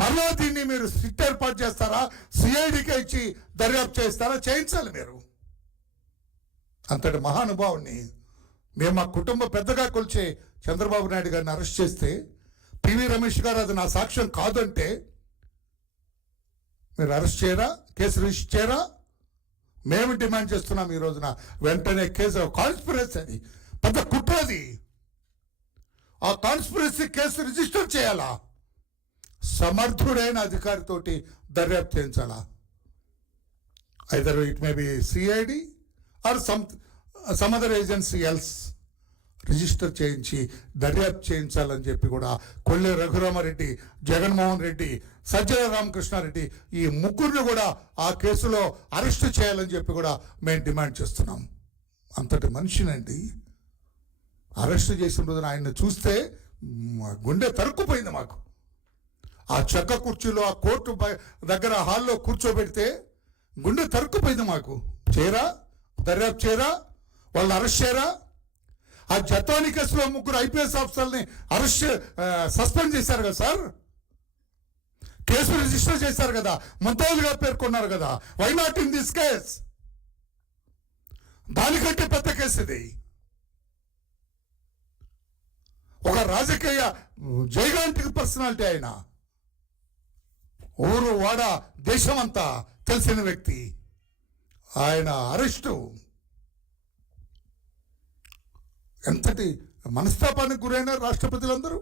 మరలా దీన్ని మీరు సిట్ ఏర్పాటు చేస్తారా, సిఐడికి ఇచ్చి దర్యాప్తు చేస్తారా? చేయించాలి మీరు. అంతటి మహానుభావుని మేము మా కుటుంబ పెద్దగా కొలిచే చంద్రబాబు నాయుడు గారిని అరెస్ట్ చేస్తే పివి రమేష్ గారు అది నా సాక్ష్యం కాదంటే మీరు అరెస్ట్ చేయరా, కేసు రిజిస్టర్ చేయరా? మేము డిమాండ్ చేస్తున్నాం ఈ రోజున వెంటనే కేసు. కాన్స్పిరసీ, అది పెద్ద కుట్రది. ఆ కాన్స్పిరసీ కేసు రిజిస్టర్ చేయాలా? సమర్థుడైన అధికారితోటి దర్యాప్తు చేయించాలా? Either it may be CID or some other agency else register చేయించి దర్యాప్తు చేయించాలని చెప్పి కూడా కొల్లి రఘురామారెడ్డి, జగన్మోహన్ రెడ్డి, సజ్జల రామకృష్ణారెడ్డి ఈ ముగ్గురిని కూడా ఆ కేసులో అరెస్టు చేయాలని చెప్పి కూడా మేము డిమాండ్ చేస్తున్నాం. అంతటి మనిషినండి అరెస్టు చేసిన రోజున ఆయన్ని చూస్తే గుండె తరుక్కుపోయింది మాకు. ఆ చెక్క కుర్చీలో ఆ కోర్టు దగ్గర హాల్లో కూర్చోబెడితే గుండె తరుక్కుపోయింది మాకు. చేయరా, దర్యాప్తు చేయరా, వాళ్ళని అరెస్ట్ చేయరా? ఆ జతోని కేసులో ముగ్గురు ఐపీఎస్ ఆఫీసర్ని సస్పెండ్ చేశారు కదా సార్, కేసు రిజిస్టర్ చేశారు కదా, ముద్దాయిలుగా పేర్కొన్నారు కదా. Why not in this case? దానికంటే పెద్ద కేసు ఇది. ఒక రాజకీయ జైగాంటిక్ పర్సనాలిటీ ఆయన, ఊరు వాడ దేశమంతా తెలిసిన వ్యక్తి. ఆయన అరెస్టు ఎంతటి మనస్తాపానికి గురైన రాష్ట్రపతులందరూ.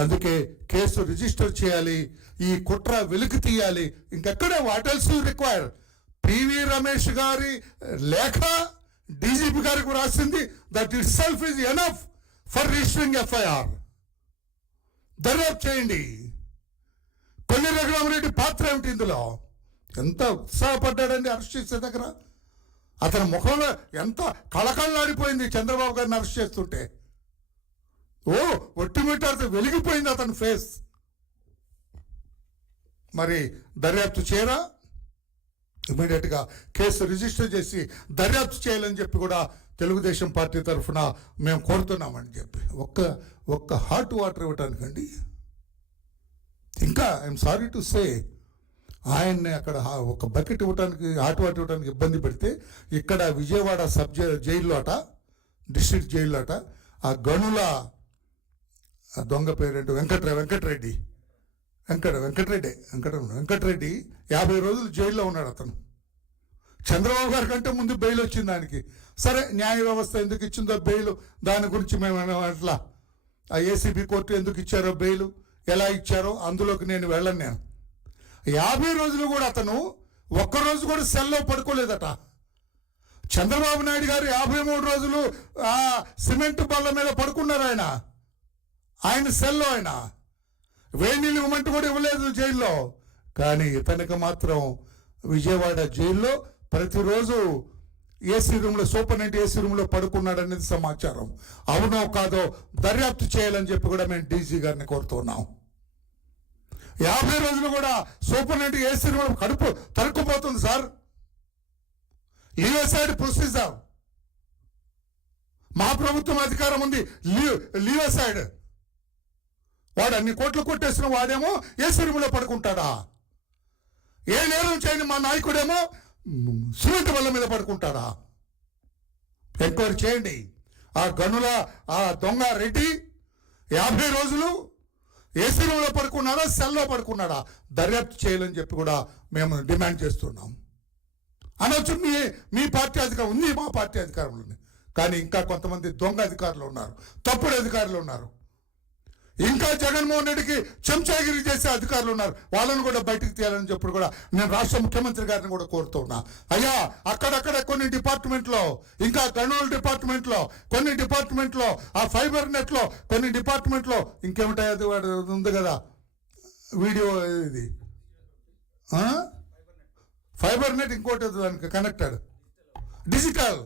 అందుకే కేసు రిజిస్టర్ చేయాలి, ఈ కుట్ర వెలికి తీయాలి. ఇంకెక్కడే what else you require? PV Ramesh గారి లేఖ డీజీపీ గారికి రాసింది, that itself is enough for registering FIR. దర్యాప్తు చేయండి. కొల్లి రఘురామరెడ్డి పాత్ర ఏమిటి ఇందులో? ఎంత ఉత్సాహపడ్డాడండి అరెస్ట్ చేసే దగ్గర. అతని ముఖంలో ఎంత కళకళలాడిపోయింది చంద్రబాబు గారిని అరెస్ట్ చేస్తుంటే. ఓ ఒట్టిమిట్టారితో వెలిగిపోయింది అతని ఫేస్. మరి దర్యాప్తు చేయరా? ఇమీడియట్గా కేసు రిజిస్టర్ చేసి దర్యాప్తు చేయాలని చెప్పి కూడా తెలుగుదేశం పార్టీ తరఫున మేము కోరుతున్నామని చెప్పి ఒక్క హాట్ వాటర్ ఇవ్వటానికండి. ఇంకా ఐఎమ్ సారీ టు సే, ఆయన్ని అక్కడ ఒక బకెట్ ఇవ్వడానికి, హాట్ వాటర్ ఇవ్వడానికి ఇబ్బంది పెడితే ఇక్కడ విజయవాడ జైల్లో అట, డిస్ట్రిక్ట్ జైల్లో అట, ఆ గనుల దొంగ పేరేంటి, వెంకటరెడ్డి 50 రోజులు జైల్లో ఉన్నాడు అతను. చంద్రబాబు గారి కంటే ముందు బెయిల్ వచ్చింది ఆయనకి. సరే, న్యాయ వ్యవస్థ ఎందుకు ఇచ్చిందో బెయిల్, దాని గురించి మేము అట్లా ఆ ఏసీబీ కోర్టు ఎందుకు ఇచ్చారో బెయిల్, ఎలా ఇచ్చారో అందులోకి నేను వెళ్ళను. నేను 50 రోజులు కూడా అతను ఒక్కరోజు కూడా సెల్లో పడుకోలేదట. చంద్రబాబు నాయుడు గారు 53 రోజులు ఆ సిమెంట్ బల్ల మీద పడుకున్నారు. ఆయన సెల్లో ఆయన వేడి నీళ్ళు ఇవ్వమంటూ కూడా ఇవ్వలేదు జైల్లో. కానీ ఇతనికి మాత్రం విజయవాడ జైల్లో ప్రతిరోజు ఏసీ రూమ్లో, సూపరింటెండెంట్ ఏసీ రూమ్లో పడుకున్నాడనేది సమాచారం. అవునో కాదో దర్యాప్తు చేయాలని చెప్పి కూడా మేము డీసీ గారిని కోరుతున్నాం. 50 రోజులు కూడా సూపరింటెండెంట్ ఏసీ రూమ్లో కడుపు తరుక్కుపోతుంది సార్. లీవ్ ప్రొసీజర్, మా ప్రభుత్వం అధికారం ఉంది, లీవ్ అసైడ్. వాడు అన్ని కోట్లు కొట్టేసిన వాడేమో ఏసీ రూమ్లో పడుకుంటాడా? ఏ నేరం చేయని మా నాయకుడేమో సిమెంట్ వల్ల మీద పడుకుంటాడా? ఎంక్వైరీ చేయండి. ఆ గనుల ఆ దొంగ రెడ్డి 50 రోజులు ఏసీ రూమ్లో పడుకున్నాడా, సెల్లో పడుకున్నాడా? దర్యాప్తు చేయాలని చెప్పి కూడా మేము డిమాండ్ చేస్తున్నాం. అనొచ్చు మీ పార్టీ అధికారం ఉంది, మా పార్టీ అధికారంలో ఉంది. కానీ ఇంకా కొంతమంది దొంగ అధికారులు ఉన్నారు, తప్పుడు అధికారులు ఉన్నారు, ఇంకా జగన్మోహన్ రెడ్డికి చెంచాగిరి చేసే అధికారులు ఉన్నారు. వాళ్ళని కూడా బయటకు తీయాలని చెప్పి కూడా నేను రాష్ట్ర ముఖ్యమంత్రి గారిని కూడా కోరుతున్నా. అయ్యా, అక్కడక్కడ కొన్ని డిపార్ట్మెంట్లో, ఇంకా గనుల డిపార్ట్మెంట్లో, కొన్ని డిపార్ట్మెంట్లో, ఆ ఫైబర్ నెట్లో కొన్ని డిపార్ట్మెంట్లో ఇంకేమిటాయి, అది ఉంది కదా వీడియో, ఇది ఫైబర్ నెట్, ఇంకోటి దానికి కనెక్టెడ్ డిజిటల్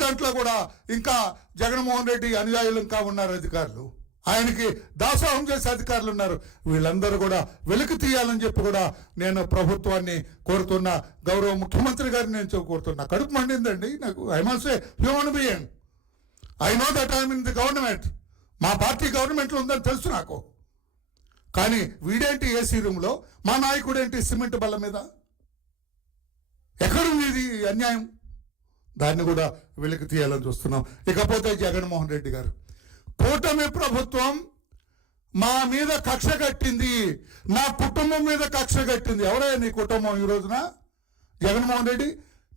దాంట్లో కూడా ఇంకా జగన్మోహన్ రెడ్డి అనుయాయులు ఇంకా ఉన్నారు అధికారులు, ఆయనకి దాసోహం చేసే అధికారులు ఉన్నారు. వీళ్ళందరూ కూడా వెలికి తీయాలని చెప్పి కూడా నేను ప్రభుత్వాన్ని కోరుతున్నా. గౌరవ ముఖ్యమంత్రి గారిని నేను కోరుతున్నా. కడుపు మండిందండి నాకు. I must say human being. I know that I'm in the government. మా పార్టీ గవర్నమెంట్లో ఉందని తెలుసు నాకు. కానీ వీడేంటి ఏసీ రూమ్లో, మా నాయకుడేంటి సిమెంట్ బల్ల మీద? ఎక్కడుంది ఇది అన్యాయం? దాన్ని కూడా వెలికి తీయాలని చూస్తున్నాం. ఇకపోతే జగన్మోహన్ రెడ్డి గారు, కూటమి ప్రభుత్వం మా మీద కక్ష కట్టింది, నా కుటుంబం మీద కక్ష కట్టింది. ఎవరైనా నీ కుటుంబం ఈ రోజున? జగన్మోహన్ రెడ్డి,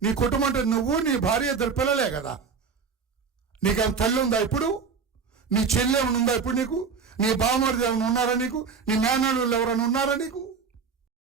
నీ కుటుంబం అంటే నువ్వు, నీ భార్య, 2 పిల్లలే కదా. నీకేం తల్లి ఉందా ఇప్పుడు? నీ చెల్లి ఏమైనా ఉందా ఇప్పుడు నీకు? నీ బావమరిది ఏమైనా ఉన్నారా నీకు? నీ మేనల్లుళ్ళు ఎవరైనా ఉన్నారా నీకు?